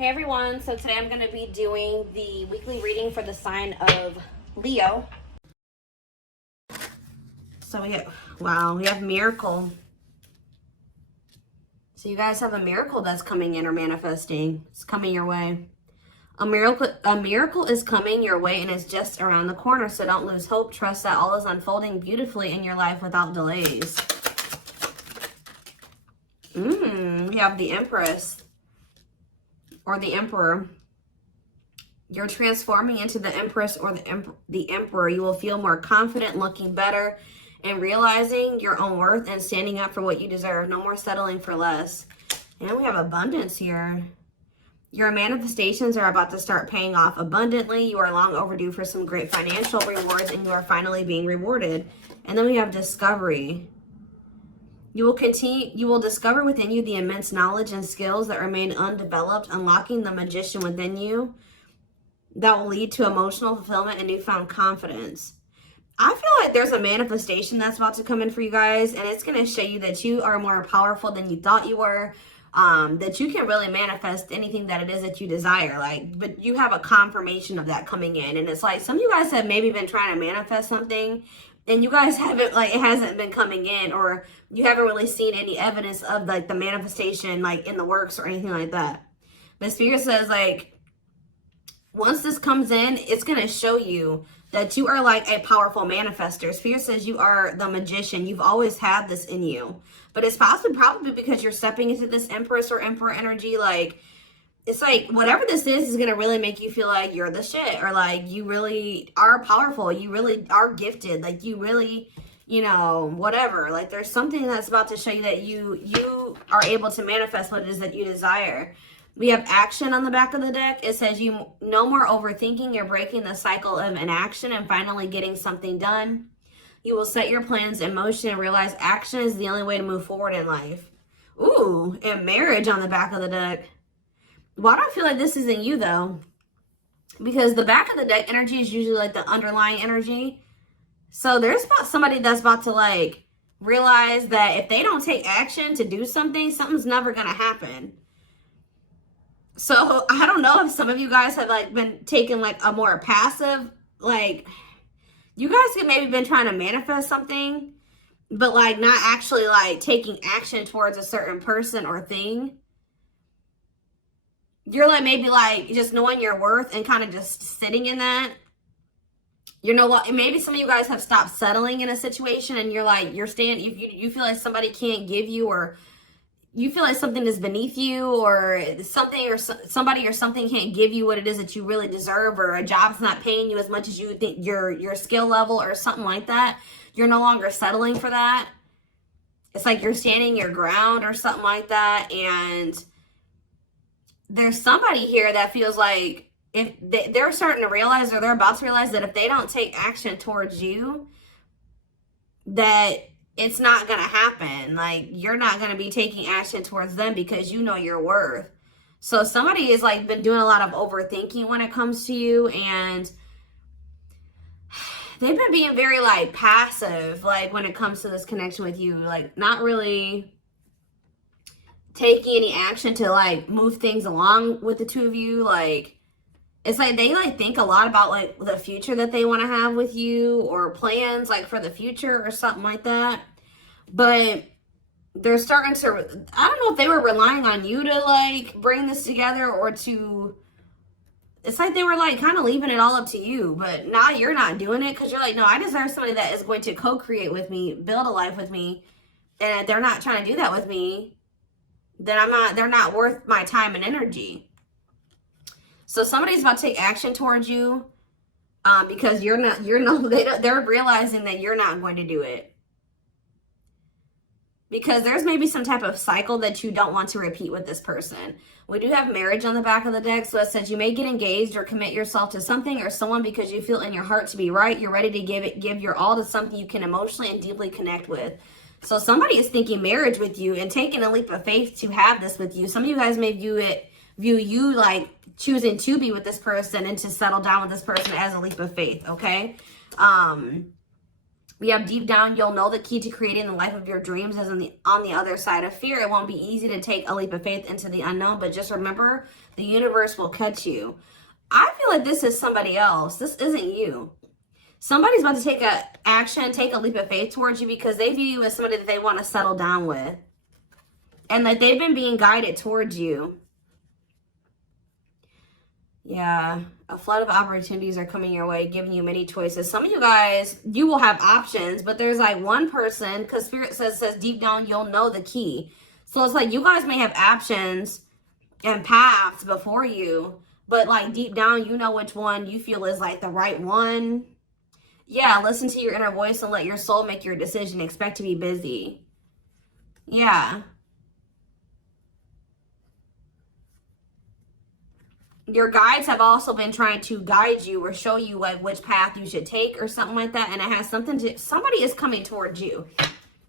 Hey everyone, so today I'm going to be doing the weekly reading for the sign of Leo. So we have miracle. So you guys have a miracle that's coming in or manifesting. It's coming your way. A miracle is coming your way and it's just around the corner. So don't lose hope. Trust that all is unfolding beautifully in your life without delays. We have the Empress or the Emperor. You're transforming into the Empress or the Emperor. You will feel more confident, looking better, and realizing your own worth and standing up for what you deserve. No more settling for less. And we have abundance here. Your manifestations are about to start paying off abundantly. You are long overdue for some great financial rewards, and you are finally being rewarded. And then we have discovery. You will discover within you the immense knowledge and skills that remain undeveloped, unlocking the magician within you that will lead to emotional fulfillment and newfound confidence. I feel like there's a manifestation that's about to come in for you guys, and it's going to show you that you are more powerful than you thought you were, that you can really manifest anything that it is that you desire. But you have a confirmation of that coming in, and it's like some of you guys have maybe been trying to manifest something, and you guys haven't, it hasn't been coming in, or you haven't really seen any evidence of the manifestation in the works or anything like that. But Spirit says once this comes in, it's going to show you that you are a powerful manifester. Spirit says you are the magician. You've always had this in you. But it's probably because you're stepping into this Empress or Emperor energy. It's whatever this is going to really make you feel like you're the shit. Or you really are powerful. You really are gifted. You really, whatever. There's something that's about to show you that you are able to manifest what it is that you desire. We have action on the back of the deck. It says you no more overthinking. You're breaking the cycle of inaction and finally getting something done. You will set your plans in motion and realize action is the only way to move forward in life. Ooh, and marriage on the back of the deck. Why do I feel like this isn't you though? Because the back of the deck energy is usually the underlying energy. So there's somebody that's about to realize that if they don't take action to do something, something's never going to happen. So I don't know if some of you guys have been taking a more passive, you guys have maybe been trying to manifest something, but not actually taking action towards a certain person or thing. You're maybe just knowing your worth and kind of just sitting in that. You know what? Maybe some of you guys have stopped settling in a situation and you're you feel like somebody can't give you, or you feel like something is beneath you, or something or somebody or something can't give you what it is that you really deserve, or a job's not paying you as much as you think your skill level or something like that. You're no longer settling for that. It's you're standing your ground or something like that. And there's somebody here that feels like if they're starting to realize, or they're about to realize, that if they don't take action towards you, that it's not going to happen. You're not going to be taking action towards them because you know your worth. So somebody has been doing a lot of overthinking when it comes to you, and they've been being very passive when it comes to this connection with you, not really taking any action to move things along with the two of you. It's they think a lot about the future that they want to have with you, or plans for the future or something like that. But they're starting to, I don't know if they were relying on you to bring this together, or to, it's they were kind of leaving it all up to you. But now you're not doing it because you're no, I deserve somebody that is going to co-create with me, build a life with me. And if they're not trying to do that with me, then they're not worth my time and energy. So somebody's about to take action towards you because they're realizing that you're not going to do it. Because there's maybe some type of cycle that you don't want to repeat with this person. We do have marriage on the back of the deck. So it says you may get engaged or commit yourself to something or someone because you feel in your heart to be right. You're ready to give your all to something you can emotionally and deeply connect with. So somebody is thinking marriage with you and taking a leap of faith to have this with you. Some of you guys may view you choosing to be with this person and to settle down with this person as a leap of faith, okay? We have deep down, you'll know the key to creating the life of your dreams is on the other side of fear. It won't be easy to take a leap of faith into the unknown, but just remember, the universe will catch you. I feel like this is somebody else. This isn't you. Somebody's about to take a action, take a leap of faith towards you because they view you as somebody that they want to settle down with. And that they've been being guided towards you. Yeah, a flood of opportunities are coming your way, giving you many choices. Some of you guys, you will have options, but there's like one person, because Spirit says deep down, you'll know the key. So it's like you guys may have options and paths before you, but like deep down, you know which one you feel is like the right one. Yeah, listen to your inner voice and let your soul make your decision. Expect to be busy. Yeah. Your guides have also been trying to guide you or show you like which path you should take or something like that. And it has something to, somebody is coming towards you.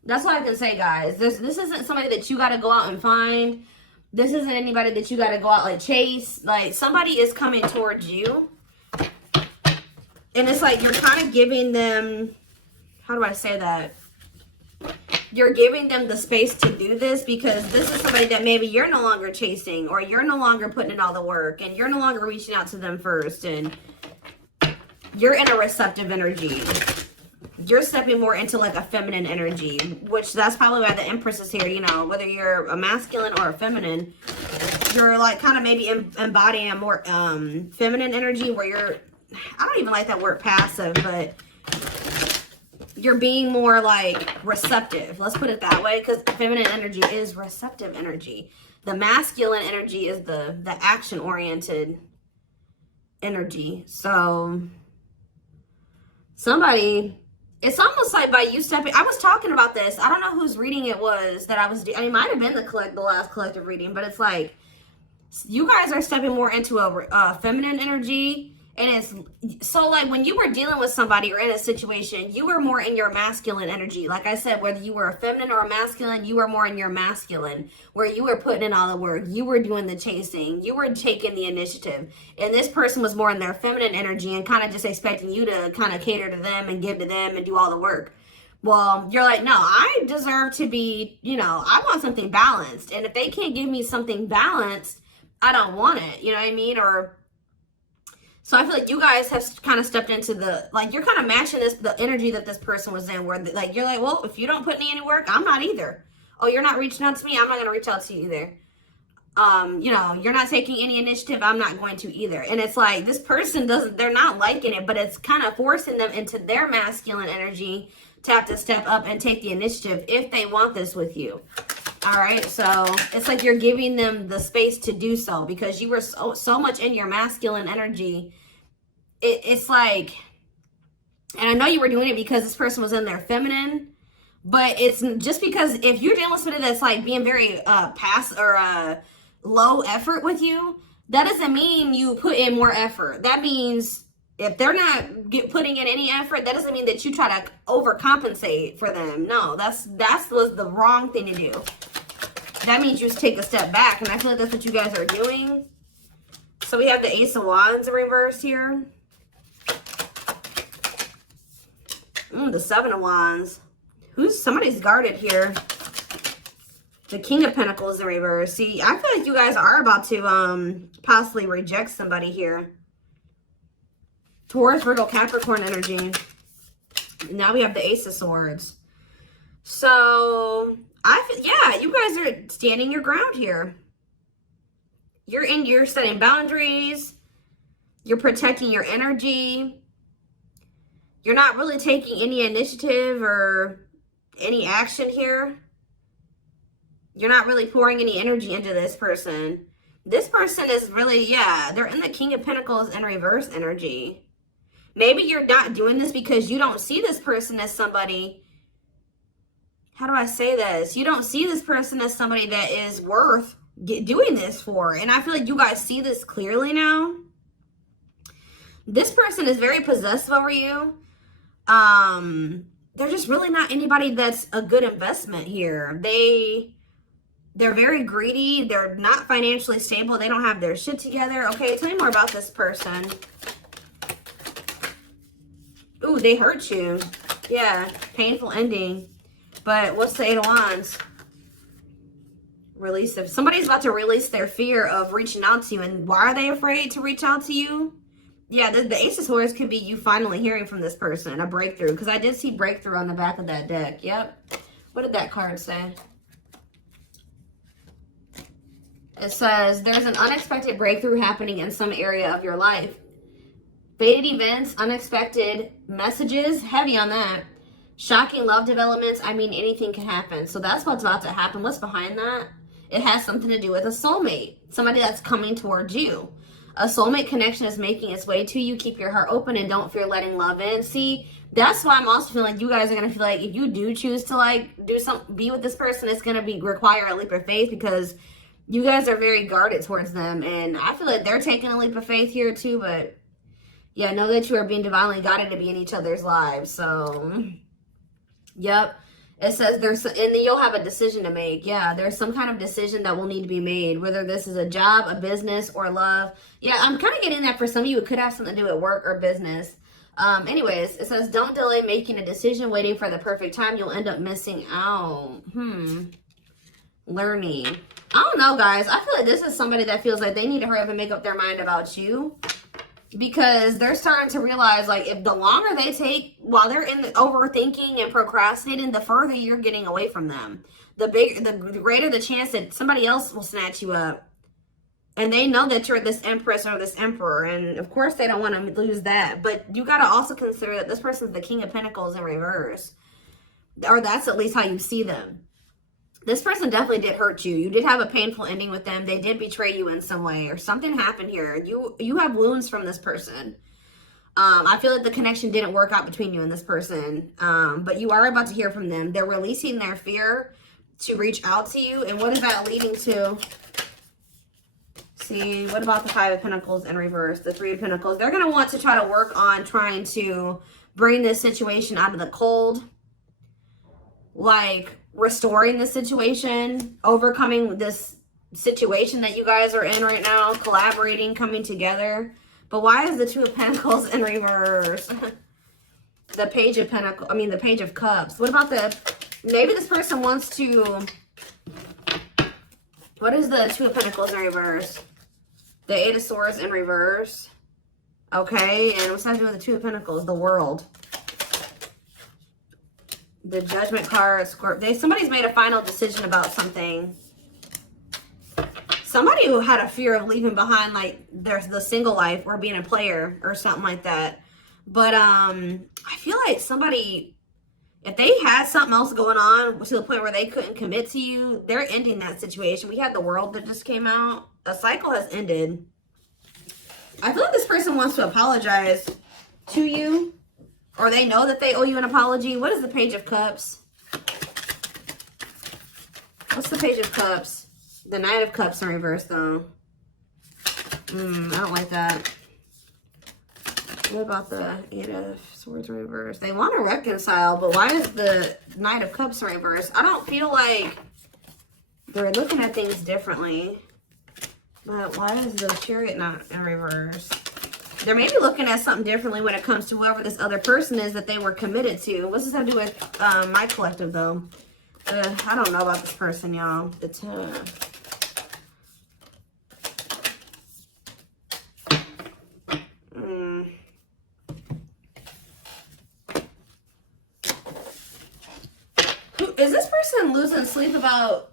That's all I can say, guys. This isn't somebody that you got to go out and find. This isn't anybody that you got to go out like chase. Like somebody is coming towards you. And it's like you're kind of giving them, how do I say that? You're giving them the space to do this because this is somebody that maybe you're no longer chasing or you're no longer putting in all the work and you're no longer reaching out to them first and you're in a receptive energy. You're stepping more into like a feminine energy, which that's probably why the Empress is here. You know, whether you're a masculine or a feminine, you're like kind of maybe embodying a more feminine energy where you're, I don't even like that word passive, but you're being more like receptive. Let's put it that way, because feminine energy is receptive energy. The masculine energy is the action-oriented energy. So somebody, it's almost like by you stepping, I was talking about this. I don't know whose reading it was that I was doing. It might have been the last collective reading, but it's like you guys are stepping more into a feminine energy. And it's so like when you were dealing with somebody or in a situation, you were more in your masculine energy. Like I said, whether you were a feminine or a masculine, you were more in your masculine, where you were putting in all the work. You were doing the chasing. You were taking the initiative. And this person was more in their feminine energy and kind of just expecting you to kind of cater to them and give to them and do all the work. Well, you're like, no, I deserve to be, you know, I want something balanced. And if they can't give me something balanced, I don't want it. You know what I mean? Or so I feel like you guys have kind of stepped into the, like, you're kind of matching the energy that this person was in, where, like, you're like, well, if you don't put in any work, I'm not either. Oh, you're not reaching out to me? I'm not going to reach out to you either. You know, you're not taking any initiative, I'm not going to either. And it's like, this person they're not liking it, but it's kind of forcing them into their masculine energy to have to step up and take the initiative if they want this with you. All right, so it's like you're giving them the space to do so because you were so much in your masculine energy. It's like, and I know you were doing it because this person was in their feminine, but it's just because if you're dealing with somebody that's like being very low effort with you, that doesn't mean you put in more effort. That means if they're not putting in any effort, that doesn't mean that you try to overcompensate for them. No, that was the wrong thing to do. That means you just take a step back, and I feel like that's what you guys are doing. So we have the Ace of Wands in reverse here. The Seven of Wands. Somebody's guarded here. The King of Pentacles in reverse. See, I feel like you guys are about to possibly reject somebody here. Taurus, Virgo, Capricorn energy. Now we have the Ace of Swords. So, yeah, you guys are standing your ground here. You're setting boundaries. You're protecting your energy. You're not really taking any initiative or any action here. You're not really pouring any energy into this person. This person is really, yeah, they're in the King of Pentacles in reverse energy. Maybe you're not doing this because you don't see this person as somebody, how do I say this? You don't see this person as somebody that is worth doing this for. And I feel like you guys see this clearly now. This person is very possessive over you. They're just really not anybody that's a good investment here. They're very greedy. They're not financially stable. They don't have their shit together. Okay, tell me more about this person. Ooh, they hurt you. Yeah, painful ending. But what's the Eight of Wands? Release of, somebody's about to release their fear of reaching out to you. And why are they afraid to reach out to you? Yeah, the Ace of Swords could be you finally hearing from this person, a breakthrough. Because I did see breakthrough on the back of that deck. Yep. What did that card say? It says, there's an unexpected breakthrough happening in some area of your life. Fated events, unexpected messages, heavy on that. Shocking love developments, I mean, anything can happen. So that's what's about to happen. What's behind that? It has something to do with a soulmate. Somebody that's coming towards you. A soulmate connection is making its way to you. Keep your heart open and don't fear letting love in. See, that's why I'm also feeling like you guys are going to feel like if you do choose to like be with this person, it's going to require a leap of faith because you guys are very guarded towards them. And I feel like they're taking a leap of faith here too. But yeah, know that you are being divinely guided to be in each other's lives. So, yep. It says there's, and then you'll have a decision to make. Yeah, there's some kind of decision that will need to be made, whether this is a job, a business, or love. Yeah, I'm kind of getting that for some of you. It could have something to do with work or business. Anyways, it says don't delay making a decision, waiting for the perfect time. You'll end up missing out. Learning. I don't know, guys. I feel like this is somebody that feels like they need to hurry up and make up their mind about you. Because they're starting to realize, like, if the longer they take while they're in the overthinking and procrastinating, the further you're getting away from them. The greater the chance that somebody else will snatch you up. And they know that you're this empress or this emperor. And, of course, they don't want to lose that. But you got to also consider that this person's the King of Pentacles in reverse. Or that's at least how you see them. This person definitely did hurt you. You did have a painful ending with them. They did betray you in some way or something happened here. You have wounds from this person. I feel like the connection didn't work out between you and this person. But you are about to hear from them. They're releasing their fear to reach out to you. And what is that leading to? See, what about the Five of Pentacles in reverse? The Three of Pentacles. They're going to want to try to work on trying to bring this situation out of the cold. Like restoring the situation, overcoming this situation that you guys are in right now, collaborating, coming together. But why is the Two of Pentacles in reverse? The Page of Pentacles, I mean the Page of Cups. What about maybe this person wants to, what is the Two of Pentacles in reverse? The Eight of Swords in reverse. Okay, and what's that doing with the Two of Pentacles? The World. The Judgment card, Scorpio. Somebody's made a final decision about something. Somebody who had a fear of leaving behind, like, there's the single life or being a player or something like that. But I feel like somebody, if they had something else going on to the point where they couldn't commit to you, they're ending that situation. We had the World that just came out. A cycle has ended. I feel like this person wants to apologize to you. Or they know that they owe you an apology. What is the Page of Cups? What's the Page of Cups? The Knight of Cups in reverse, though. I don't like that. What about the Eight of Swords in reverse? They want to reconcile, but why is the Knight of Cups in reverse? I don't feel like they're looking at things differently. But why is the Chariot not in reverse? They're maybe looking at something differently when it comes to whoever this other person is that they were committed to. What's this have to do with my collective, though? I don't know about this person, y'all. Is this person losing sleep about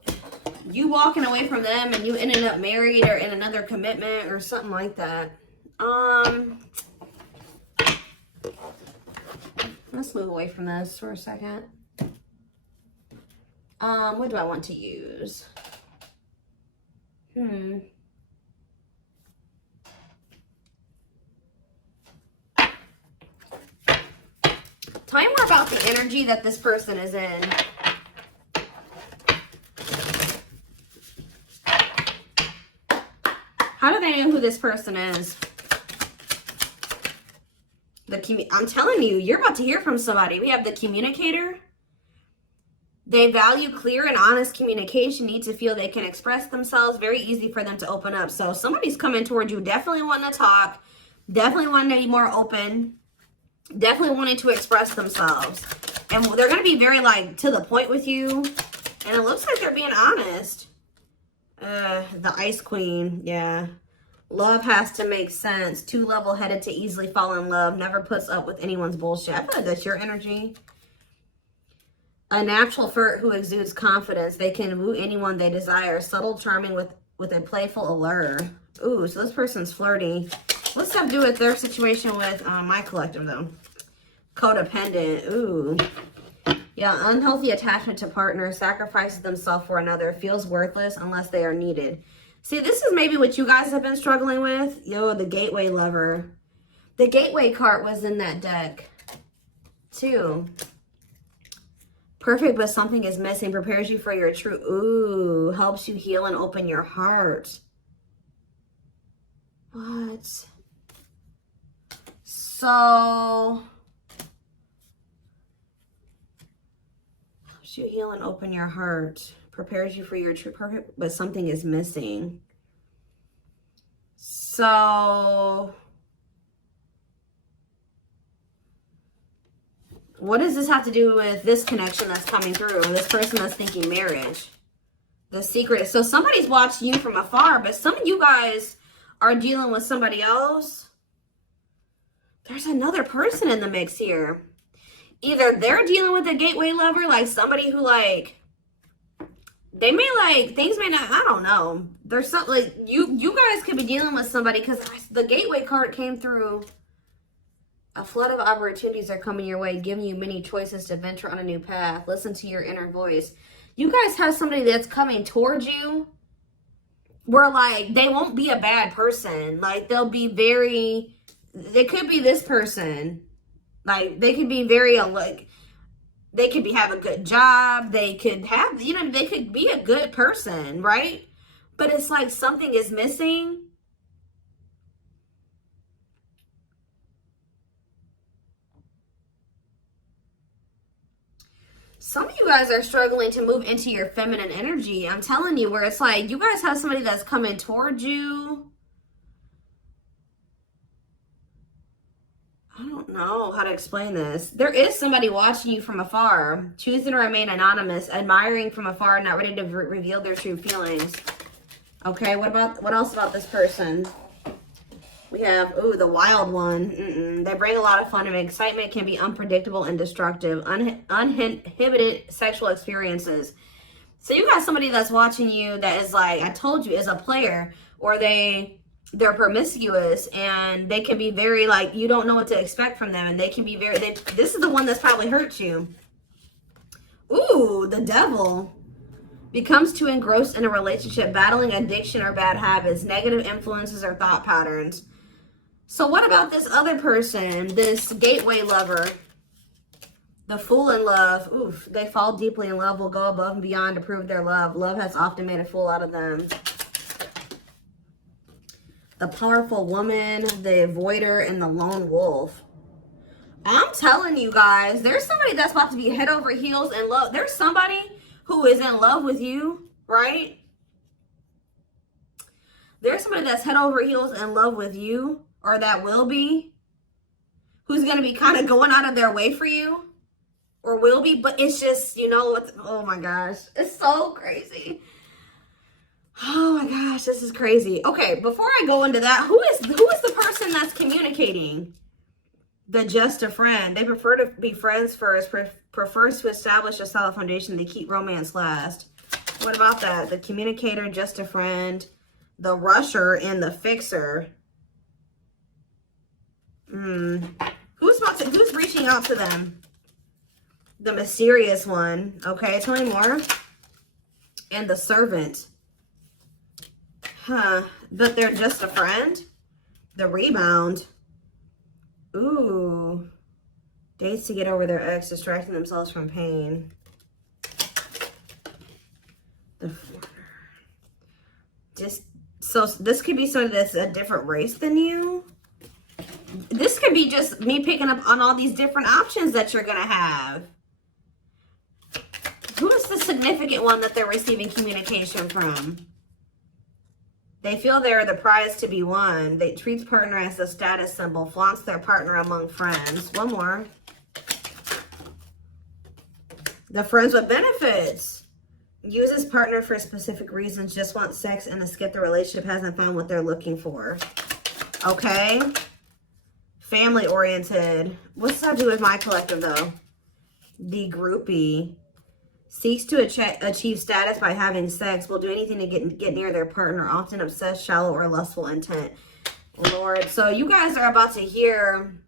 you walking away from them and you ended up married or in another commitment or something like that? Let's move away from this for a second. What do I want to use? Tell me more about the energy that this person is in. How do they know who this person is? I'm telling you, you're about to hear from somebody. We have the Communicator. They value clear and honest communication, need to feel they can express themselves. Very easy for them to open up. So somebody's coming towards you, definitely wanting to talk, definitely wanting to be more open, definitely wanting to express themselves. And they're going to be very, like, to the point with you. And it looks like they're being honest. The Ice Queen, yeah. Love has to make sense. Too level-headed to easily fall in love. Never puts up with anyone's bullshit. I feel like that's your energy. A natural flirt who exudes confidence. They can woo anyone they desire. Subtle, charming with a playful allure. Ooh, so this person's flirty. What's that do with their situation with my collective, though? Codependent. Ooh. Yeah, unhealthy attachment to partner. Sacrifices themselves for another. Feels worthless unless they are needed. See, this is maybe what you guys have been struggling with. Yo, the gateway lover. The gateway card was in that deck, too. Perfect, but something is missing. Prepares you for your true... Ooh, helps you heal and open your heart. What? So... helps you heal and open your heart. Prepares you for your true perfect, but something is missing. So... what does this have to do with this connection that's coming through? This person that's thinking marriage. The secret. So somebody's watching you from afar, but some of you guys are dealing with somebody else. There's another person in the mix here. Either they're dealing with a gateway lover, like somebody who like, they may like, things may not, I don't know. There's something like, you guys could be dealing with somebody because the gateway card came through. A flood of opportunities are coming your way, giving you many choices to venture on a new path. Listen to your inner voice. You guys have somebody that's coming towards you where, like, they won't be a bad person. Like, they'll be very, they could be this person. Like, they could be very, like, they could have a good job. They could have, you know, they could be a good person, right? But it's like something is missing. Some of you guys are struggling to move into your feminine energy. I'm telling you, where it's like you guys have somebody that's coming towards you. I don't know how to explain this. There is somebody watching you from afar, choosing to remain anonymous, admiring from afar, not ready to reveal their true feelings. Okay, what else about this person? We have, ooh, the wild one. They bring a lot of fun and excitement, can be unpredictable and destructive. Uninhibited sexual experiences. So you got somebody that's watching you that is like, I told you, is a player, or they're promiscuous, and they can be very like, you don't know what to expect from them, and they can be very, this is the one that's probably hurt you. Ooh, the devil. Becomes too engrossed in a relationship, battling addiction or bad habits, negative influences or thought patterns. So what about this other person, this gateway lover, the fool in love? Oof, they fall deeply in love, will go above and beyond to prove their love. Love has often made a fool out of them. The powerful woman, the avoider, and the lone wolf. I'm telling you guys, there's somebody that's about to be head over heels in love. There's somebody who is in love with you, right? There's somebody that's head over heels in love with you, or that will be, who's going to be kind of going out of their way for you, or will be, but it's just, you know, oh my gosh, it's so crazy. Oh my gosh, this is crazy. Okay, before I go into that, who is the person that's communicating? The just a friend. They prefer to be friends first, prefers to establish a solid foundation. They keep romance last. What about that? The communicator, just a friend, the rusher, and the fixer. Who's reaching out to them? The mysterious one. Okay, tell me more. And the servant. Huh. But they're just a friend? The rebound. Ooh. Dates to get over their ex, distracting themselves from pain. The so this could be somebody that's a different race than you. This could be just me picking up on all these different options that you're going to have. Who is the significant one that they're receiving communication from? They feel they're the prize to be won. They treat partner as a status symbol, flaunts their partner among friends. One more. The friends with benefits. Uses partner for specific reasons, just want sex and to skip the relationship, hasn't found what they're looking for. Okay. Family oriented. What's that do with my collective though? The groupie. Seeks to achieve status by having sex. Will do anything to get near their partner. Often obsessed, shallow, or lustful intent. Lord. So you guys are about to hear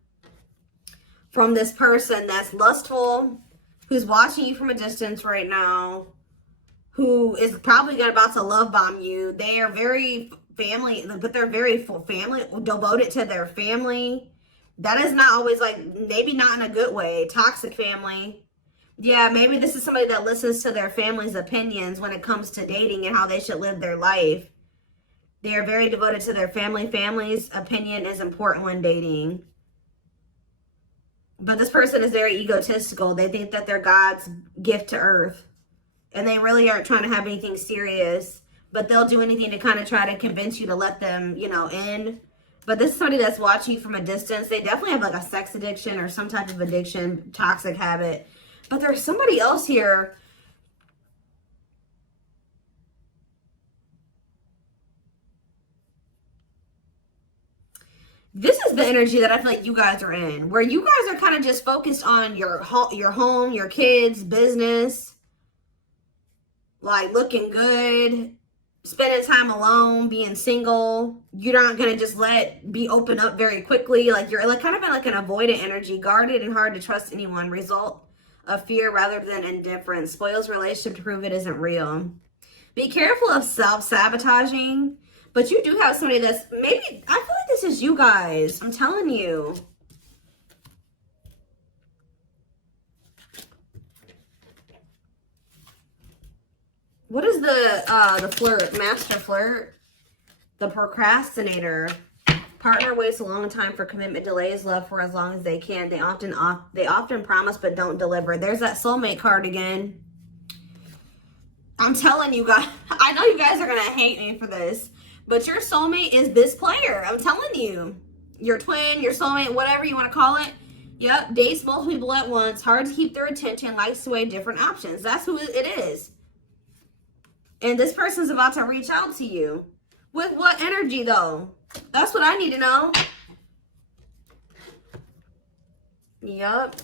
from this person that's lustful, who's watching you from a distance right now, who is probably about to love bomb you. They are very family, but they're very family, devoted to their family. That is not always like, maybe not in a good way. Toxic family. Yeah, maybe this is somebody that listens to their family's opinions when it comes to dating and how they should live their life. They are very devoted to their family. Family's opinion is important when dating. But this person is very egotistical. They think that they're God's gift to earth. And they really aren't trying to have anything serious. But they'll do anything to kind of try to convince you to let them, you know, in. But this is somebody that's watching you from a distance. They definitely have like a sex addiction or some type of addiction, toxic habit. But there's somebody else here. This is the energy that I feel like you guys are in, where you guys are kind of just focused on your home, your kids, business, like looking good, spending time alone, being single. You're not going to just be open up very quickly. Like you're like kind of in like an avoidant energy, guarded and hard to trust anyone. Result of fear rather than indifference. Spoils relationship to prove it isn't real. Be careful of self-sabotaging. But you do have somebody that's maybe, I feel like this is you guys. I'm telling you. What is the flirt? Master flirt? The procrastinator. Partner waits a long time for commitment, delays love for as long as they can. They often promise but don't deliver. There's that soulmate card again. I'm telling you guys, I know you guys are going to hate me for this. But your soulmate is this player. I'm telling you. Your twin, your soulmate, whatever you want to call it. Yep. Dates multiple people at once. Hard to keep their attention. Likes to weigh different options. That's who it is. And this person's about to reach out to you. With what energy, though? That's what I need to know. Yep.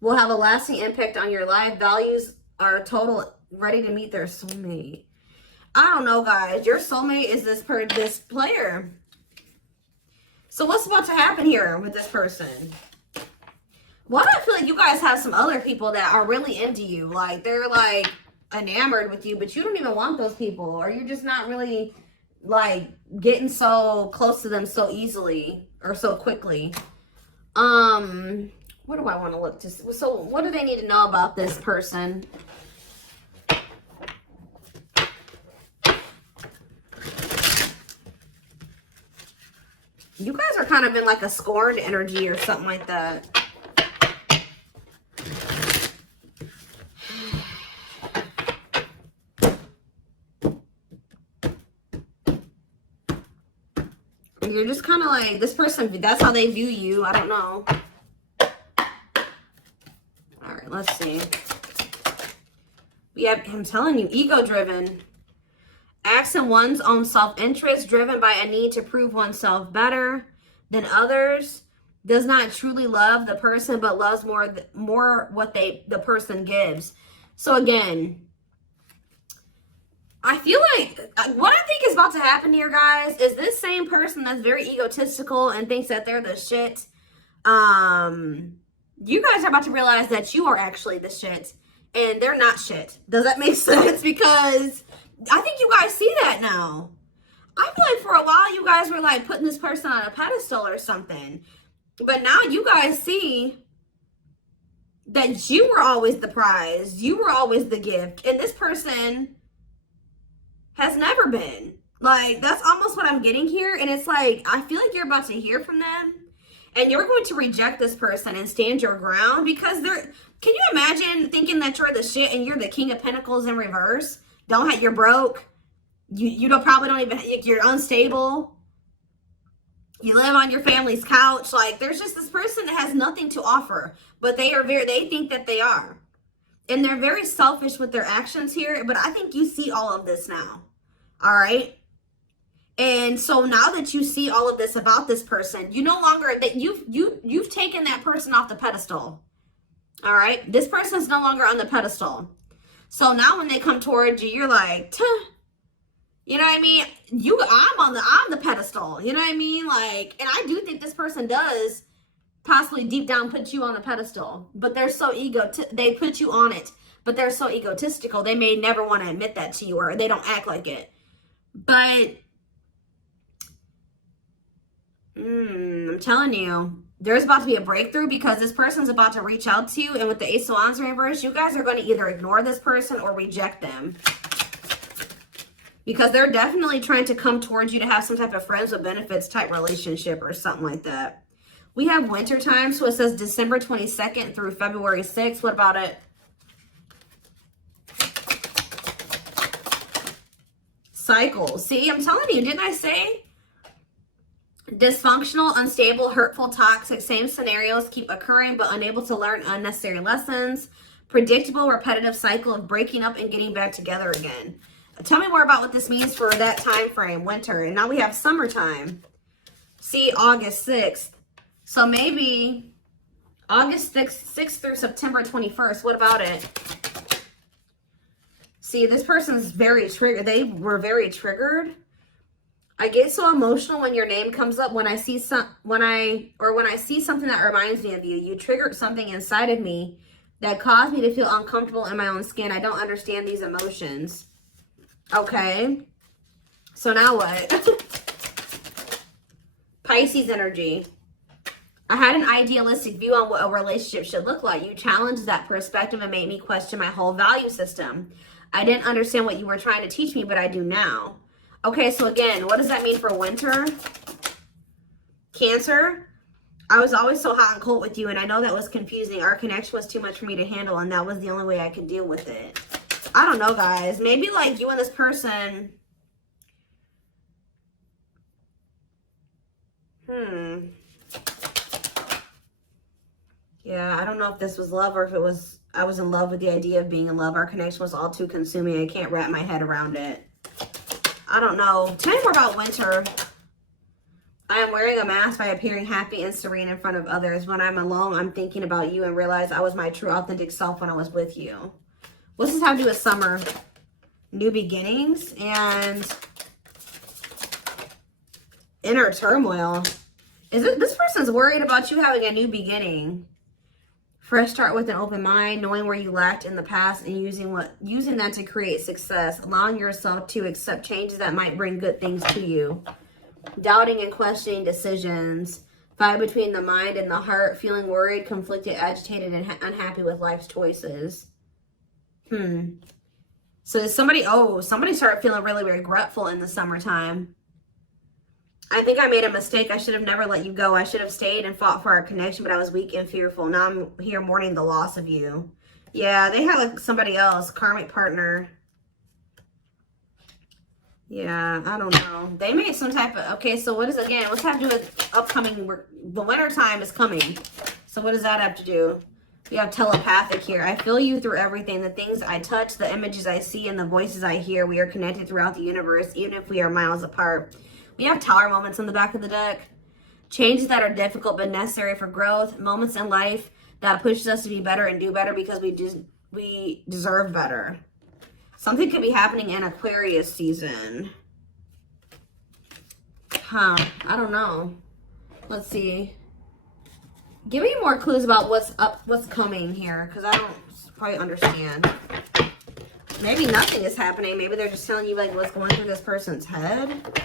Will have a lasting impact on your life. Values are total, ready to meet their soulmate. I don't know, guys. Your soulmate is this player. So what's about to happen here with this person? Why do I feel like you guys have some other people that are really into you? Like, they're, like, enamored with you, but you don't even want those people. Or you're just not really, like, getting so close to them so easily or so quickly. What do I want to look to see? So what do they need to know about this person? You guys are kind of in like a scorned energy or something like that. You're just kind of like, this person, that's how they view you. I don't know. All right, let's see. We have him telling you, ego-driven. Acts in one's own self-interest, driven by a need to prove oneself better than others. Does not truly love the person, but loves more what the person gives. So again, I feel like what I think is about to happen here, guys, is this same person that's very egotistical and thinks that they're the shit. You guys are about to realize that you are actually the shit and they're not shit. Does that make sense? Because I think you guys see that now. I feel like for a while you guys were like putting this person on a pedestal or something. But now you guys see that you were always the prize. You were always the gift. And this person has never been. Like, that's almost what I'm getting here. And it's like, I feel like you're about to hear from them. And you're going to reject this person and stand your ground. Because they're, can you imagine thinking that you're the shit and you're the King of Pentacles in reverse? You're broke. You probably don't even, you're unstable. You live on your family's couch. Like, there's just this person that has nothing to offer. But they think that they are. And they're very selfish with their actions here, but I think you see all of this now. All right. And so now that you see all of this about this person, you no longer, that you've taken that person off the pedestal. All right. This person's no longer on the pedestal. So now when they come towards you, you're like, tuh. You know what I mean? I'm the pedestal. You know what I mean? Like, and I do think this person does possibly deep down put you on a pedestal, but they're so they put you on it, but they're so egotistical. They may never want to admit that to you, or they don't act like it. But I'm telling you, there's about to be a breakthrough because this person's about to reach out to you. And with the Ace of Wands reverse, you guys are going to either ignore this person or reject them. Because they're definitely trying to come towards you to have some type of friends with benefits type relationship or something like that. We have winter time, so it says December 22nd through February 6th. What about it? Cycles. See, I'm telling you, didn't I say? Dysfunctional, unstable, hurtful, toxic, same scenarios keep occurring but unable to learn unnecessary lessons. Predictable, repetitive cycle of breaking up and getting back together again. Tell me more about what this means for that time frame, winter. And now we have summertime. See, August 6th. So maybe August 6th through September 21st. What about it? See, this person's very triggered. They were very triggered. I get so emotional when your name comes up. When I see something that reminds me of you. You triggered something inside of me that caused me to feel uncomfortable in my own skin. I don't understand these emotions. Okay. So now what? Pisces energy. I had an idealistic view on what a relationship should look like. You challenged that perspective and made me question my whole value system. I didn't understand what you were trying to teach me, but I do now. Okay, so again, what does that mean for winter? Cancer. I was always so hot and cold with you, and I know that was confusing. Our connection was too much for me to handle, and that was the only way I could deal with it. I don't know, guys. Maybe like you and this person. Yeah, I don't know if this was love or if it was, I was in love with the idea of being in love. Our connection was all too consuming. I can't wrap my head around it. I don't know. Tell me more about winter. I am wearing a mask by appearing happy and serene in front of others. When I'm alone, I'm thinking about you and realize I was my true authentic self when I was with you. What's this have to do with summer? New beginnings and inner turmoil. Is it this person's worried about you having a new beginning? Fresh start with an open mind, knowing where you lacked in the past and using that to create success, allowing yourself to accept changes that might bring good things to you. Doubting and questioning decisions, fight between the mind and the heart, feeling worried, conflicted, agitated, and unhappy with life's choices. So somebody started feeling really regretful in the summertime. I think I made a mistake. I should have never let you go. I should have stayed and fought for our connection, but I was weak and fearful. Now I'm here mourning the loss of you. Yeah, they had like somebody else, karmic partner. Yeah, I don't know. They made some type of, okay, so what is, again, what's have to do with upcoming, the winter time is coming. So what does that have to do? We have telepathic here. I feel you through everything. The things I touch, the images I see, and the voices I hear. We are connected throughout the universe, even if we are miles apart. We have tower moments on the back of the deck. Changes that are difficult but necessary for growth. Moments in life that pushes us to be better and do better because we deserve better. Something could be happening in Aquarius season. I don't know. Let's see. Give me more clues about what's coming here, because I don't quite understand. Maybe nothing is happening. Maybe they're just telling you like what's going through this person's head.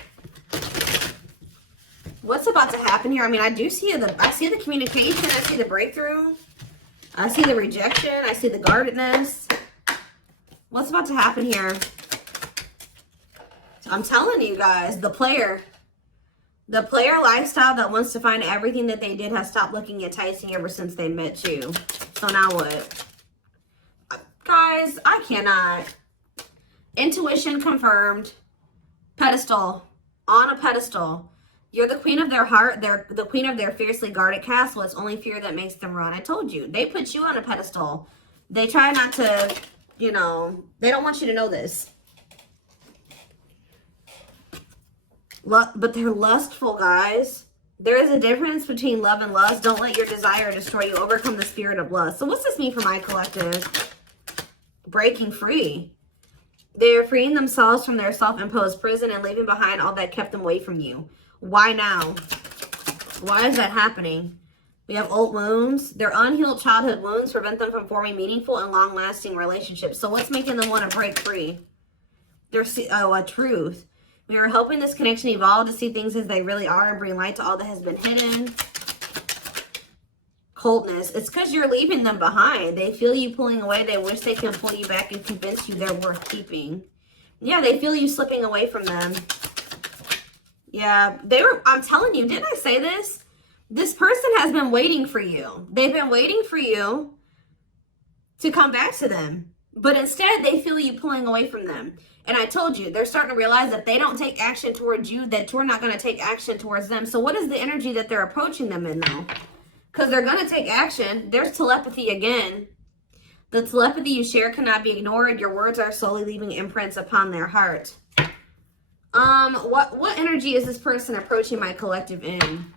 What's about to happen here? I mean, I see the communication. I see the breakthrough. I see the rejection. I see the guardedness. What's about to happen here? I'm telling you guys, the player lifestyle that wants to find everything that they did has stopped looking enticing ever since they met you. So now what? Guys, I cannot. Intuition confirmed. Pedestal. On a pedestal. You're the queen of their heart. They're the queen of their fiercely guarded castle. It's only fear that makes them run. I told you. They put you on a pedestal. They try not to, you know, they don't want you to know this. But they're lustful, guys. There is a difference between love and lust. Don't let your desire destroy you. Overcome the spirit of lust. So what's this mean for my collective? Breaking free. They are freeing themselves from their self-imposed prison and leaving behind all that kept them away from you. Why now? Why is that happening? We have old wounds. Their unhealed childhood wounds prevent them from forming meaningful and long-lasting relationships. So what's making them want to break free? A truth. We are helping this connection evolve to see things as they really are and bring light to all that has been hidden. Coldness. It's because you're leaving them behind. They feel you pulling away. They wish they can pull you back and convince you they're worth keeping. Yeah, they feel you slipping away from them. Yeah, I'm telling you, didn't I say this? This person has been waiting for you. They've been waiting for you to come back to them. But instead, they feel you pulling away from them. And I told you, they're starting to realize that they don't take action towards you, that you're not going to take action towards them. So what is the energy that they're approaching them in, though? Because they're going to take action. There's telepathy again. The telepathy you share cannot be ignored. Your words are slowly leaving imprints upon their heart. What energy is this person approaching my collective in?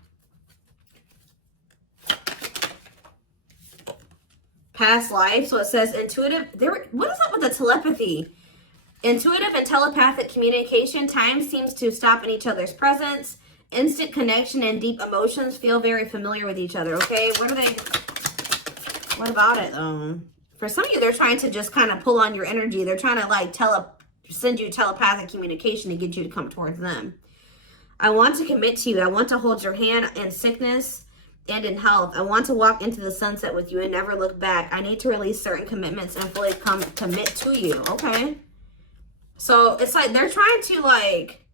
Past life. So it says intuitive. What is up with the telepathy? Intuitive and telepathic communication. Time seems to stop in each other's presence. Instant connection and deep emotions. Feel very familiar with each other. Okay, what about it? For some of you, they're trying to just kind of pull on your energy. They're trying to like send you telepathic communication to get you to come towards them. I want to commit to you. I want to hold your hand in sickness and in health. I want to walk into the sunset with you and never look back. I need to release certain commitments and fully commit to you. Okay. So it's like they're trying to like,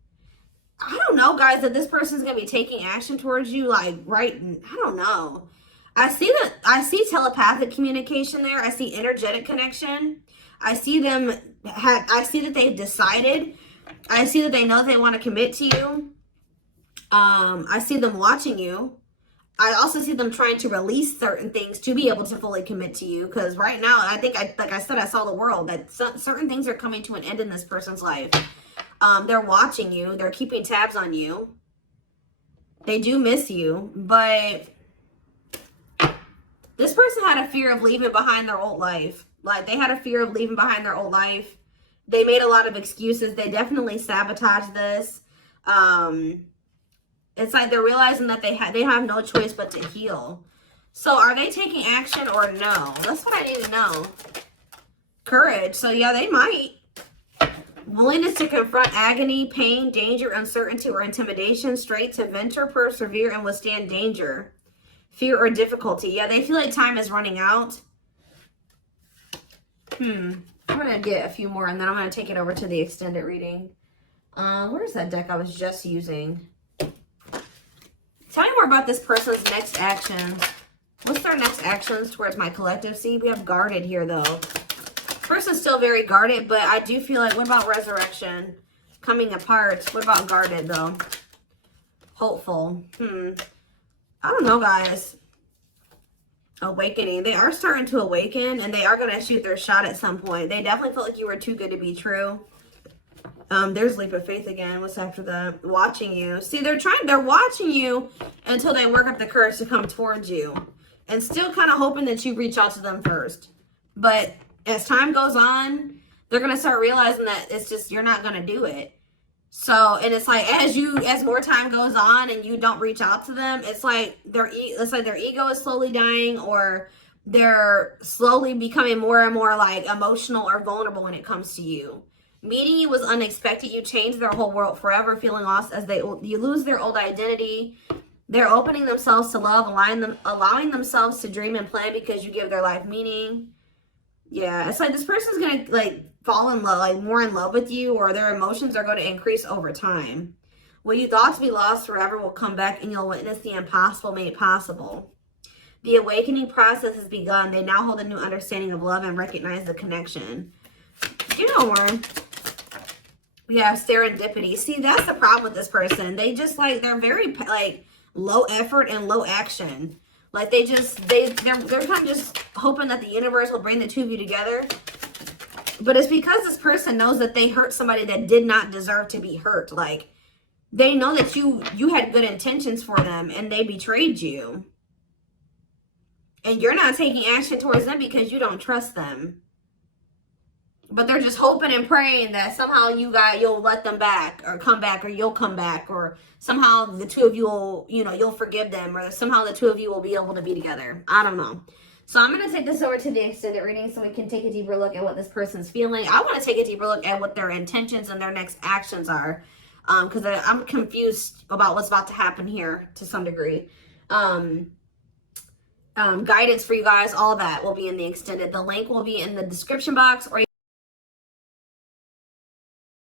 I don't know, guys, that this person's going to be taking action towards you. Like, right. I don't know. I see telepathic communication there. I see energetic connection. I see that they've decided. I see that they know they want to commit to you. I see them watching you. I also see them trying to release certain things to be able to fully commit to you. Because right now, I think, like I said, I saw the world. That certain things are coming to an end in this person's life. They're watching you. They're keeping tabs on you. They do miss you. But this person had a fear of leaving behind their old life. Like, they had a fear of leaving behind their old life. They made a lot of excuses. They definitely sabotaged this. It's like they're realizing that they have no choice but to heal. So are they taking action or no? That's what I need to know. Courage. So yeah, they might. Willingness to confront agony, pain, danger, uncertainty, or intimidation. Strength to venture, persevere, and withstand danger. Fear or difficulty. Yeah, they feel like time is running out. I'm going to get a few more and then I'm going to take it over to the extended reading. Where's that deck I was just using? Tell me more about this person's next actions. What's their next actions towards my collective? See, we have guarded here, though. Person's still very guarded, but I do feel like, what about resurrection? Coming apart. What about guarded, though? Hopeful. I don't know, guys. Awakening. They are starting to awaken, and they are going to shoot their shot at some point. They definitely felt like you were too good to be true. There's leap of faith again. What's after that? Watching you. See, they're watching you until they work up the courage to come towards you. And still kind of hoping that you reach out to them first. But as time goes on, they're going to start realizing that it's just, you're not going to do it. So, and it's like, as more time goes on and you don't reach out to them, it's like their ego is slowly dying, or they're slowly becoming more and more like emotional or vulnerable when it comes to you. Meeting you was unexpected. You changed their whole world forever, feeling lost as you lose their old identity. They're opening themselves to love, allowing themselves to dream and plan because you give their life meaning. Yeah, it's like this person's going to like fall in love, like more in love with you, or their emotions are going to increase over time. What you thought to be lost forever will come back and you'll witness the impossible made possible. The awakening process has begun. They now hold a new understanding of love and recognize the connection. You know more. We have serendipity. See, that's the problem with this person. They just like, they're very like low effort and low action. Like they're kind of just hoping that the universe will bring the two of you together. But it's because this person knows that they hurt somebody that did not deserve to be hurt. Like, they know that you had good intentions for them and they betrayed you. And you're not taking action towards them because you don't trust them. But they're just hoping and praying that somehow you'll let them back or come back, or you'll come back, or somehow the two of you will, you'll forgive them, or somehow the two of you will be able to be together. I don't know. So I'm going to take this over to the extended reading so we can take a deeper look at what this person's feeling. I want to take a deeper look at what their intentions and their next actions are, because I'm confused about what's about to happen here to some degree. Guidance for you guys, all that will be in the extended. The link will be in the description box, or